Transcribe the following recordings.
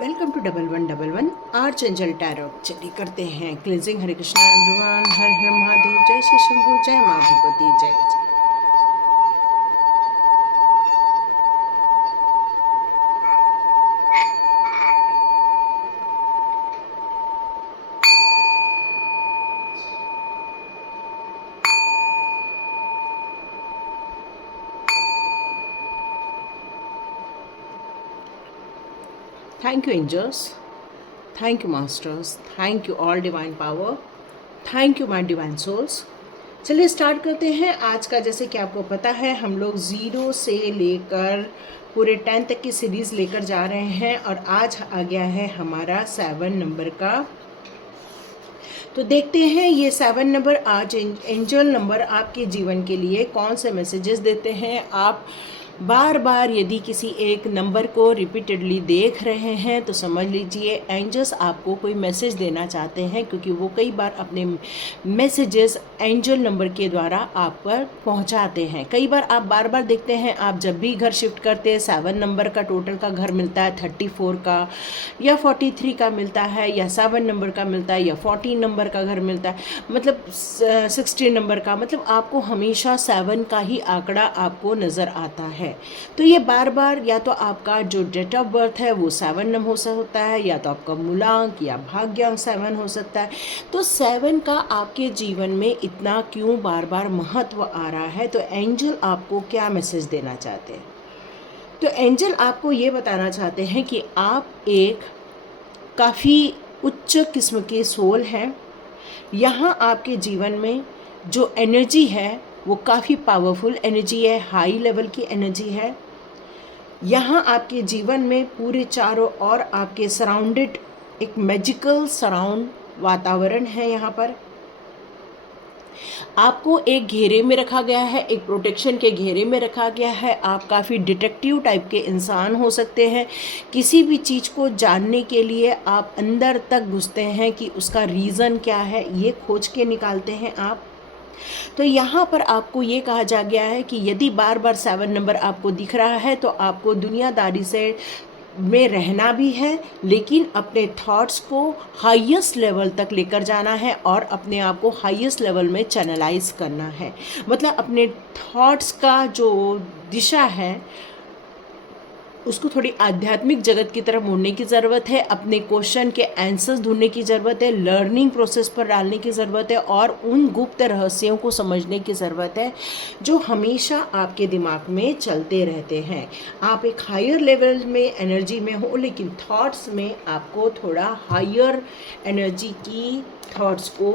Welcome to 1111 archangel tarot. चलिए करते हैं क्लिनजिंग। हरे कृष्णा एवरीवन, हर हर महादेव, जय श्री शंभू, जय माँ भगवती, जय गज। Thank you angels, thank you masters, thank you all divine power, thank you my divine souls. चलिए स्टार्ट करते हैं आज का। जैसे कि आपको पता है, हम लोग 0 से लेकर पूरे 10 तक की सीरीज़ लेकर जा रहे हैं और आज आ गया है हमारा 7 नंबर का। तो देखते हैं ये 7 नंबर आज एंजल नंबर आपके जीवन के लिए कौन से मैसेजेस देते हैं। आप बार बार यदि किसी एक नंबर को रिपीटेडली देख रहे हैं तो समझ लीजिए एंजल्स आपको कोई मैसेज देना चाहते हैं, क्योंकि वो कई बार अपने मैसेजेस एंजल नंबर के द्वारा आप पर पहुंचाते हैं। कई बार आप बार बार देखते हैं, आप जब भी घर शिफ्ट करते हैं 7 नंबर का टोटल का घर मिलता है, 34 का या 43 का मिलता है, या 7 नंबर का मिलता है, या 14 नंबर का घर मिलता है, मतलब 16 नंबर का, मतलब आपको हमेशा 7 का ही आंकड़ा आपको नज़र आता है। तो ये बार बार या तो आपका जो डेट ऑफ बर्थ है वो 7 नंबर हो सकता है, या तो आपका मूलांक या भाग्यांक 7 हो सकता है। तो 7 का आपके जीवन में इतना क्यों बार बार महत्व आ रहा है? तो एंजल आपको क्या मैसेज देना चाहते हैं? तो एंजल आपको ये बताना चाहते हैं कि आप एक काफ़ी उच्च किस्म के सोल हैं। यहाँ आपके जीवन में जो एनर्जी है वो काफ़ी पावरफुल एनर्जी है, हाई लेवल की एनर्जी है। यहाँ आपके जीवन में पूरे चारों ओर आपके सराउंडेड एक मैजिकल सराउंड वातावरण है। यहाँ पर आपको एक घेरे में रखा गया है, एक प्रोटेक्शन के घेरे में रखा गया है। आप काफ़ी डिटेक्टिव टाइप के इंसान हो सकते हैं। किसी भी चीज़ को जानने के लिए आप अंदर तक घुसते हैं कि उसका रीज़न क्या है, ये खोज के निकालते हैं आप। तो यहाँ पर आपको ये कहा जा गया है कि यदि बार बार 7 नंबर आपको दिख रहा है तो आपको दुनियादारी से में रहना भी है, लेकिन अपने थॉट्स को हाईएस्ट लेवल तक लेकर जाना है और अपने आप को हाईएस्ट लेवल में चैनलाइज करना है। मतलब अपने थॉट्स का जो दिशा है उसको थोड़ी आध्यात्मिक जगत की तरफ मोड़ने की ज़रूरत है। अपने क्वेश्चन के आंसर्स ढूंढने की ज़रूरत है, लर्निंग प्रोसेस पर डालने की ज़रूरत है और उन गुप्त रहस्यों को समझने की ज़रूरत है जो हमेशा आपके दिमाग में चलते रहते हैं। आप एक हायर लेवल में एनर्जी में हो, लेकिन थॉट्स में आपको थोड़ा हायर एनर्जी की थॉट्स को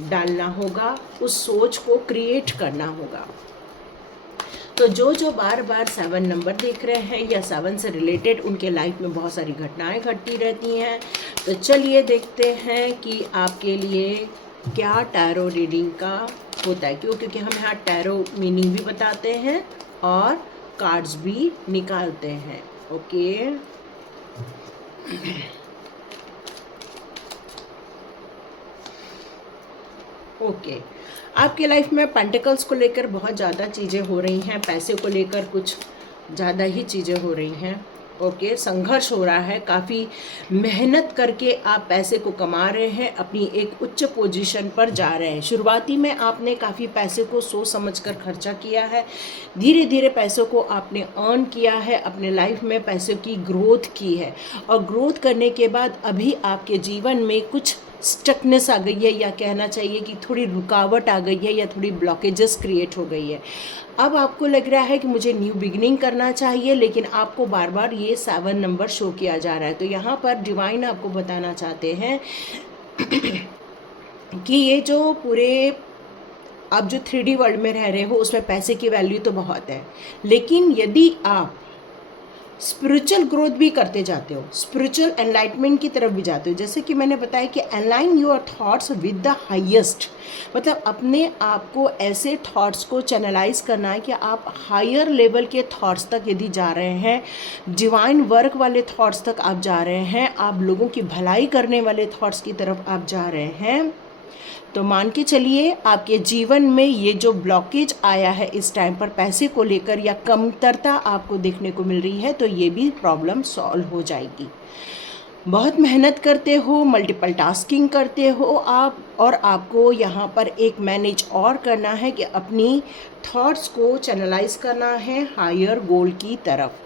डालना होगा, उस सोच को क्रिएट करना होगा। तो जो बार बार 7 नंबर देख रहे हैं या 7 से रिलेटेड उनके लाइफ में बहुत सारी घटनाएं घटती रहती हैं। तो चलिए देखते हैं कि आपके लिए क्या टैरो रीडिंग का होता है। क्योंकि हम यहाँ टैरो मीनिंग भी बताते हैं और कार्ड्स भी निकालते हैं। Okay, okay. आपके लाइफ में पेंटिकल्स को लेकर बहुत ज़्यादा चीज़ें हो रही हैं, पैसे को लेकर कुछ ज़्यादा ही चीज़ें हो रही हैं। ओके, संघर्ष हो रहा है, काफ़ी मेहनत करके आप पैसे को कमा रहे हैं, अपनी एक उच्च पोजीशन पर जा रहे हैं। शुरुआती में आपने काफ़ी पैसे को सोच समझकर खर्चा किया है, धीरे धीरे पैसों को आपने अर्न किया है, अपने लाइफ में पैसों की ग्रोथ की है और ग्रोथ करने के बाद अभी आपके जीवन में कुछ स्टकनेस आ गई है, या कहना चाहिए कि थोड़ी रुकावट आ गई है या थोड़ी ब्लॉकेजेस क्रिएट हो गई है। अब आपको लग रहा है कि मुझे न्यू बिगिनिंग करना चाहिए, लेकिन आपको बार बार ये 7 नंबर शो किया जा रहा है। तो यहाँ पर डिवाइन आपको बताना चाहते हैं कि ये जो पूरे आप जो 3D वर्ल्ड में रह रहे हो उसमें पैसे की वैल्यू तो बहुत है, लेकिन यदि आप स्पिरिचुअल ग्रोथ भी करते जाते हो, स्पिरिचुअल एनलाइटमेंट की तरफ भी जाते हो, जैसे कि मैंने बताया कि align your thoughts with the highest, मतलब अपने आप को ऐसे थॉट्स को चैनलाइज करना है कि आप हायर लेवल के थॉट्स तक यदि जा रहे हैं, डिवाइन वर्क वाले थॉट्स तक आप जा रहे हैं, आप लोगों की भलाई करने वाले थॉट्स की तरफ आप जा रहे हैं, तो मान के चलिए आपके जीवन में ये जो ब्लॉकेज आया है इस टाइम पर पैसे को लेकर या कमतरता आपको देखने को मिल रही है, तो ये भी प्रॉब्लम सॉल्व हो जाएगी। बहुत मेहनत करते हो, मल्टीपल टास्किंग करते हो आप, और आपको यहाँ पर एक मैनेज और करना है कि अपनी थॉट्स को चैनलाइज करना है हायर गोल की तरफ।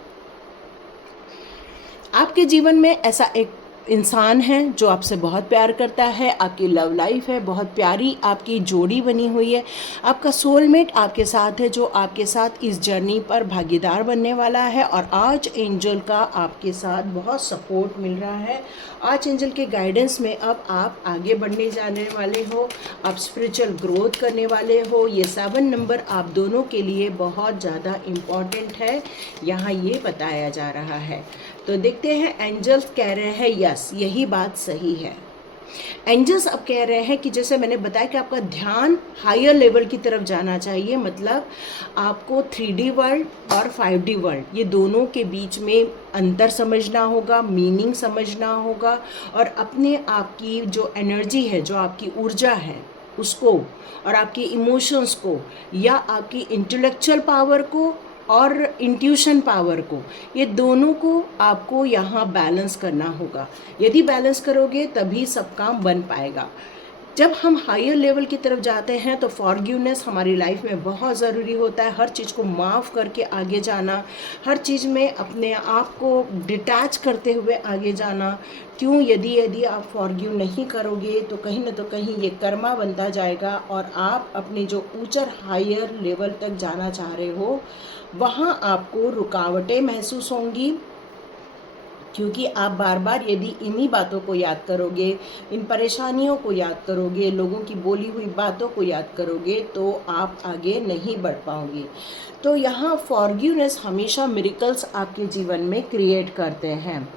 आपके जीवन में ऐसा एक इंसान है जो आपसे बहुत प्यार करता है, आपकी लव लाइफ है बहुत प्यारी, आपकी जोड़ी बनी हुई है, आपका सोलमेट आपके साथ है जो आपके साथ इस जर्नी पर भागीदार बनने वाला है। और आर्च एंजल का आपके साथ बहुत सपोर्ट मिल रहा है। आर्च एंजल के गाइडेंस में अब आप आगे बढ़ने जाने वाले हो, आप स्पिरिचुअल ग्रोथ करने वाले हो। ये 7 नंबर आप दोनों के लिए बहुत ज़्यादा इम्पॉर्टेंट है, यहाँ ये बताया जा रहा है। तो देखते हैं, एंजल्स कह रहे हैं यस, यही बात सही है। एंजल्स अब कह रहे हैं कि जैसे मैंने बताया कि आपका ध्यान हायर लेवल की तरफ जाना चाहिए, मतलब आपको 3D वर्ल्ड और 5D वर्ल्ड ये दोनों के बीच में अंतर समझना होगा, मीनिंग समझना होगा, और अपने आप की जो एनर्जी है, जो आपकी ऊर्जा है उसको, और आपके इमोशंस को, या आपकी इंटेलेक्चुअल पावर को और इंट्यूशन पावर को, ये दोनों को आपको यहाँ बैलेंस करना होगा। यदि बैलेंस करोगे तभी सब काम बन पाएगा। जब हम हायर लेवल की तरफ जाते हैं तो फॉरगिवनेस हमारी लाइफ में बहुत ज़रूरी होता है। हर चीज़ को माफ़ करके आगे जाना, हर चीज़ में अपने आप को डिटैच करते हुए आगे जाना। क्यों? यदि आप फॉरगिव नहीं करोगे तो कहीं ना तो कहीं ये कर्मा बनता जाएगा, और आप अपने जो ऊंचर हायर लेवल तक जाना चाह रहे हो वहाँ आपको रुकावटें महसूस होंगी, क्योंकि आप बार बार यदि इन्हीं बातों को याद करोगे, इन परेशानियों को याद करोगे, लोगों की बोली हुई बातों को याद करोगे, तो आप आगे नहीं बढ़ पाओगे। तो यहाँ फॉरगिवनेस हमेशा मिरेकल्स आपके जीवन में क्रिएट करते हैं।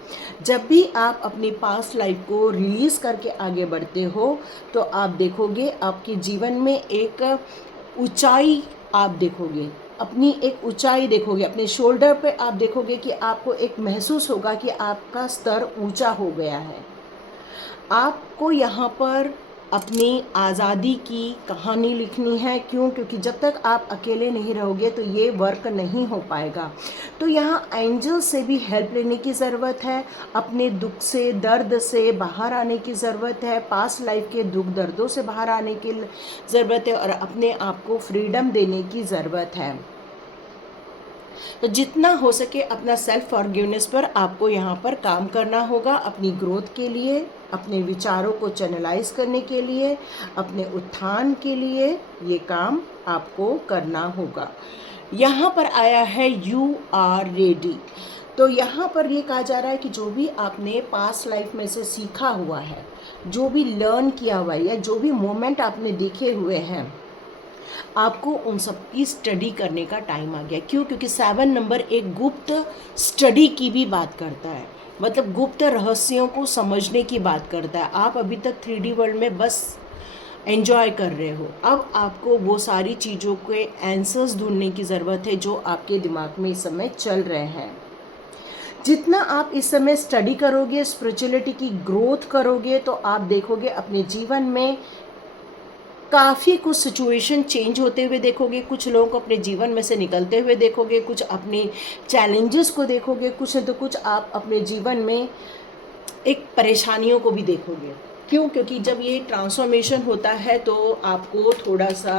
जब भी आप अपनी पास्ट लाइफ को रिलीज़ करके आगे बढ़ते हो तो आप देखोगे आपके जीवन में एक ऊंचाई आप देखोगे, अपनी एक ऊंचाई देखोगे, अपने शोल्डर पे आप देखोगे कि आपको एक महसूस होगा कि आपका स्तर ऊंचा हो गया है। आपको यहाँ पर अपनी आज़ादी की कहानी लिखनी है। क्यों? क्योंकि जब तक आप अकेले नहीं रहोगे तो ये वर्क नहीं हो पाएगा। तो यहाँ एंजल से भी हेल्प लेने की ज़रूरत है, अपने दुख से, दर्द से बाहर आने की ज़रूरत है, पास्ट लाइफ के दुख दर्दों से बाहर आने की ज़रूरत है, और अपने आप को फ्रीडम देने की ज़रूरत है। तो जितना हो सके अपना सेल्फ फॉरगिवनेस पर आपको यहाँ पर काम करना होगा, अपनी ग्रोथ के लिए, अपने विचारों को चैनलाइज करने के लिए, अपने उत्थान के लिए ये काम आपको करना होगा। यहाँ पर आया है यू आर रेडी। तो यहाँ पर ये कहा जा रहा है कि जो भी आपने पास्ट लाइफ में से सीखा हुआ है, जो भी लर्न किया हुआ है, या जो भी मोमेंट आपने देखे हुए हैं, आपको उन सब की स्टडी करने का टाइम आ गया। क्यों? क्योंकि 7 नंबर एक गुप्त स्टडी की भी बात करता है, मतलब गुप्त रहस्यों को समझने की बात करता है। आप अभी तक 3D वर्ल्ड में बस एंजॉय कर रहे हो, अब आपको वो सारी चीज़ों के आंसर्स ढूंढने की ज़रूरत है जो आपके दिमाग में इस समय चल रहे हैं। जितना आप इस समय स्टडी करोगे, स्पिरिचुअलिटी की ग्रोथ करोगे, तो आप देखोगे अपने जीवन में काफ़ी कुछ सिचुएशन चेंज होते हुए देखोगे, कुछ लोगों को अपने जीवन में से निकलते हुए देखोगे, कुछ अपने चैलेंजेस को देखोगे, कुछ न तो कुछ आप अपने जीवन में एक परेशानियों को भी देखोगे। क्यों? क्योंकि जब ये ट्रांसफॉर्मेशन होता है तो आपको थोड़ा सा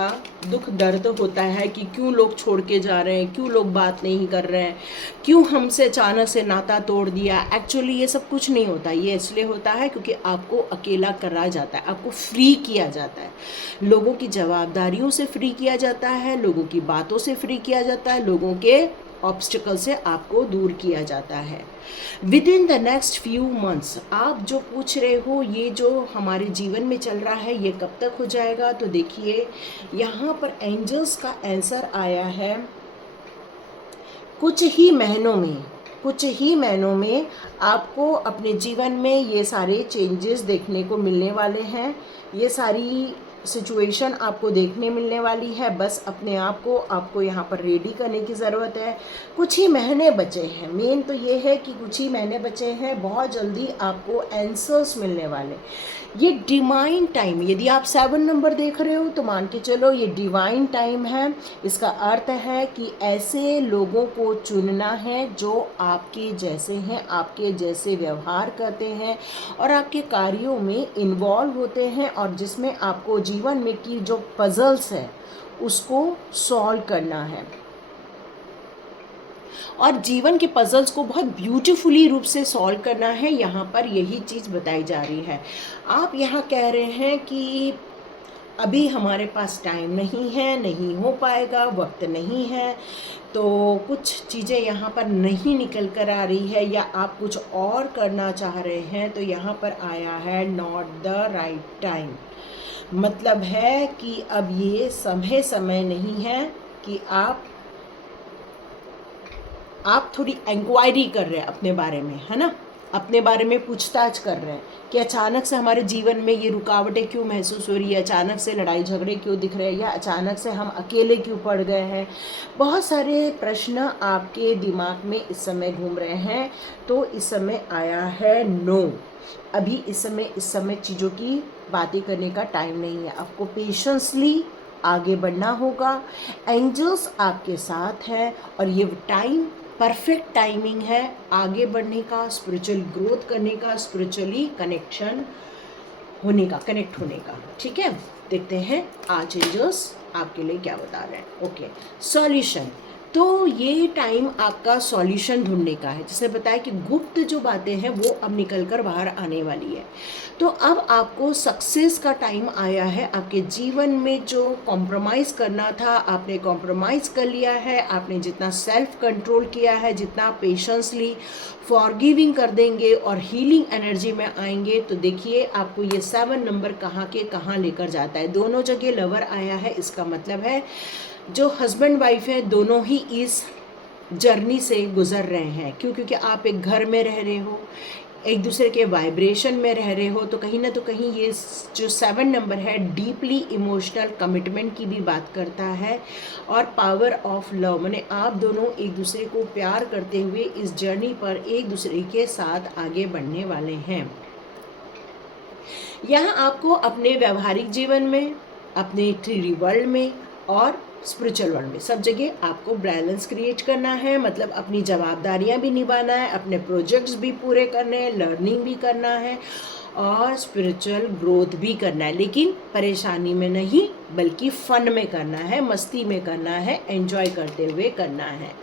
दुख दर्द होता है कि क्यों लोग छोड़ के जा रहे हैं, क्यों लोग बात नहीं कर रहे हैं, क्यों हमसे अचानक से नाता तोड़ दिया। एक्चुअली ये सब कुछ नहीं होता, ये इसलिए होता है क्योंकि आपको अकेला करा जाता है, आपको फ्री किया जाता है, लोगों की जवाबदारियों से फ्री किया जाता है, लोगों की बातों से फ्री किया जाता है, लोगों के ऑब्स्टिकल से आपको दूर किया जाता है। With in the next few months, आप जो पूछ रहे हो ये जो हमारे जीवन में चल रहा है ये कब तक हो जाएगा, तो देखिए यहाँ पर एंजल्स का आंसर आया है कुछ ही महीनों में। कुछ ही महीनों में आपको अपने जीवन में ये सारे चेंजेस देखने को मिलने वाले हैं। ये सारी सिचुएशन आपको देखने मिलने वाली है। बस अपने आप को आपको यहाँ पर रेडी करने की ज़रूरत है। कुछ ही महीने बचे हैं, मेन तो ये है कि कुछ ही महीने बचे हैं, बहुत जल्दी आपको आंसर्स मिलने वाले। ये डिवाइन टाइम, यदि आप 7 नंबर देख रहे हो तो मान के चलो ये डिवाइन टाइम है। इसका अर्थ है कि ऐसे लोगों को चुनना है जो आपके जैसे हैं, आपके जैसे व्यवहार करते हैं और आपके कार्यों में इन्वॉल्व होते हैं, और जिसमें आपको जीवन में की जो पजल्स है उसको सॉल्व करना है और जीवन के पजल्स को बहुत ब्यूटीफुली रूप से सॉल्व करना है। यहाँ पर यही चीज़ बताई जा रही है। आप यहाँ कह रहे हैं कि अभी हमारे पास टाइम नहीं है, नहीं हो पाएगा, वक्त नहीं है, तो कुछ चीज़ें यहाँ पर नहीं निकल कर आ रही है या आप कुछ और करना चाह रहे हैं, तो यहाँ पर आया है नॉट द राइट टाइम। मतलब है कि अब ये समय नहीं है कि आप थोड़ी इंक्वायरी कर रहे हैं अपने बारे में, है ना, अपने बारे में पूछताछ कर रहे हैं कि अचानक से हमारे जीवन में ये रुकावटें क्यों महसूस हो रही है, अचानक से लड़ाई झगड़े क्यों दिख रहे हैं, या अचानक से हम अकेले क्यों पड़ गए हैं। बहुत सारे प्रश्न आपके दिमाग में इस समय घूम रहे हैं। तो इस समय आया है नो। अभी इस समय चीज़ों की बातें करने का टाइम नहीं है। आपको पेशेंसली आगे बढ़ना होगा। एंजल्स आपके साथ हैं और ये टाइम परफेक्ट टाइमिंग है आगे बढ़ने का, स्पिरिचुअल ग्रोथ करने का, स्पिरिचुअली कनेक्ट होने का। ठीक है, देखते हैं आज एंजल्स आपके लिए क्या बता रहे हैं। Okay, solution. तो ये टाइम आपका सॉल्यूशन ढूंढने का है। जैसे बताया कि गुप्त जो बातें हैं वो अब निकल कर बाहर आने वाली है। तो अब आपको सक्सेस का टाइम आया है। आपके जीवन में जो कॉम्प्रोमाइज़ करना था आपने कॉम्प्रोमाइज़ कर लिया है। आपने जितना सेल्फ कंट्रोल किया है, जितना पेशेंसली फॉरगिविंग कर देंगे और हीलिंग एनर्जी में आएंगे, तो देखिए आपको ये 7 नंबर कहाँ के कहाँ लेकर जाता है। दोनों जगह लवर आया है। इसका मतलब है जो हस्बैंड वाइफ है दोनों ही इस जर्नी से गुजर रहे हैं। क्यों? क्योंकि आप एक घर में रह रहे हो, एक दूसरे के वाइब्रेशन में रह रहे हो, तो कहीं ना तो कहीं ये जो 7 नंबर है डीपली इमोशनल कमिटमेंट की भी बात करता है और पावर ऑफ लव, माने आप दोनों एक दूसरे को प्यार करते हुए इस जर्नी पर एक दूसरे के साथ आगे बढ़ने वाले हैं। यहाँ आपको अपने व्यवहारिक जीवन में, अपने 3D वर्ल्ड में और स्पिरिचुअल वर्ल्ड में सब जगह आपको बैलेंस क्रिएट करना है। मतलब अपनी जवाबदारियां भी निभाना है, अपने प्रोजेक्ट्स भी पूरे करने हैं, लर्निंग भी करना है और स्पिरिचुअल ग्रोथ भी करना है। लेकिन परेशानी में नहीं बल्कि फन में करना है, मस्ती में करना है, एंजॉय करते हुए करना है।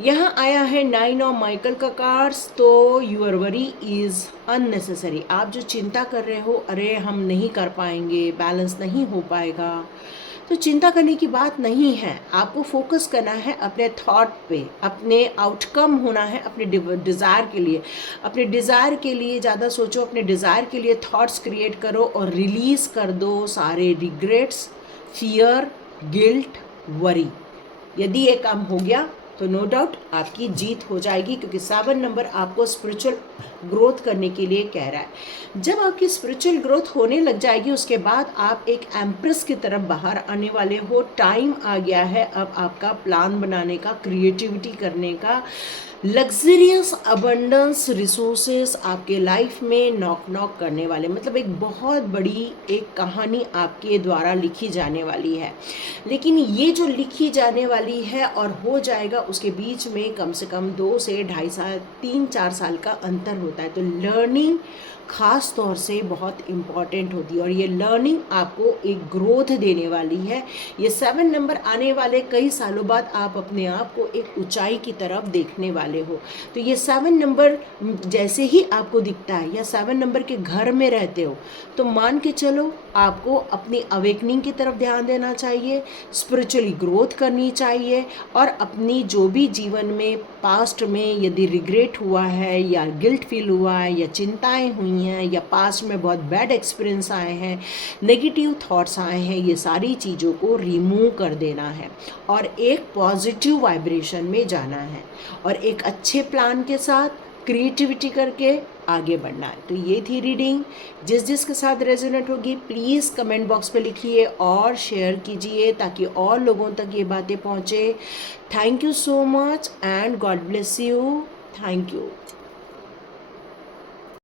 यहाँ आया है 9 ऑफ माइकल का कार्ड्स। तो यूर वरी इज़ अननेसेसरी। आप जो चिंता कर रहे हो, अरे हम नहीं कर पाएंगे, बैलेंस नहीं हो पाएगा, तो चिंता करने की बात नहीं है। आपको फोकस करना है अपने थॉट पे, अपने आउटकम होना है अपने डिज़ायर के लिए। अपने डिज़ायर के लिए ज़्यादा सोचो, अपने डिज़ायर के लिए थॉट्स क्रिएट करो और रिलीज़ कर दो सारे रिग्रेट्स, फियर, गिल्ट, वरी। यदि ये काम हो गया तो नो डाउट आपकी जीत हो जाएगी, क्योंकि 7 नंबर आपको स्पिरिचुअल ग्रोथ करने के लिए कह रहा है। जब आपकी स्पिरिचुअल ग्रोथ होने लग जाएगी उसके बाद आप एक एम्प्रेस की तरफ बाहर आने वाले हो। टाइम आ गया है अब आपका प्लान बनाने का, क्रिएटिविटी करने का। लग्जरियस अबंडेंस रिसोर्सेस आपके लाइफ में नॉक करने वाले, मतलब एक बहुत बड़ी एक कहानी आपके द्वारा लिखी जाने वाली है। लेकिन ये जो लिखी जाने वाली है और हो जाएगा, उसके बीच में कम से कम 2 से 2.5 साल, 3-4 साल का अंतर होता है। तो लर्निंग ख़ास तौर से बहुत इम्पॉर्टेंट होती है और ये लर्निंग आपको एक ग्रोथ देने वाली है। ये 7 नंबर आने वाले कई सालों बाद आप अपने आप को एक ऊंचाई की तरफ देखने वाले हो। तो ये 7 नंबर जैसे ही आपको दिखता है या 7 नंबर के घर में रहते हो, तो मान के चलो आपको अपनी अवेकनिंग की तरफ ध्यान देना चाहिए, स्पिरिचुअली ग्रोथ करनी चाहिए और अपनी जो भी जीवन में पास्ट में यदि रिग्रेट हुआ है या गिल्ट फील हुआ है या चिंताएं हुई हैं या पास्ट में बहुत बैड एक्सपीरियंस आए हैं, नेगेटिव थॉट्स आए हैं, ये सारी चीज़ों को रिमूव कर देना है और एक पॉजिटिव वाइब्रेशन में जाना है और एक अच्छे प्लान के साथ क्रिएटिविटी करके आगे बढ़ना है। तो ये थी रीडिंग। जिसके साथ रेजोनेट होगी प्लीज़ कमेंट बॉक्स पे लिखिए और शेयर कीजिए ताकि और लोगों तक ये बातें पहुँचे। Thank you so much and God bless you. Thank you.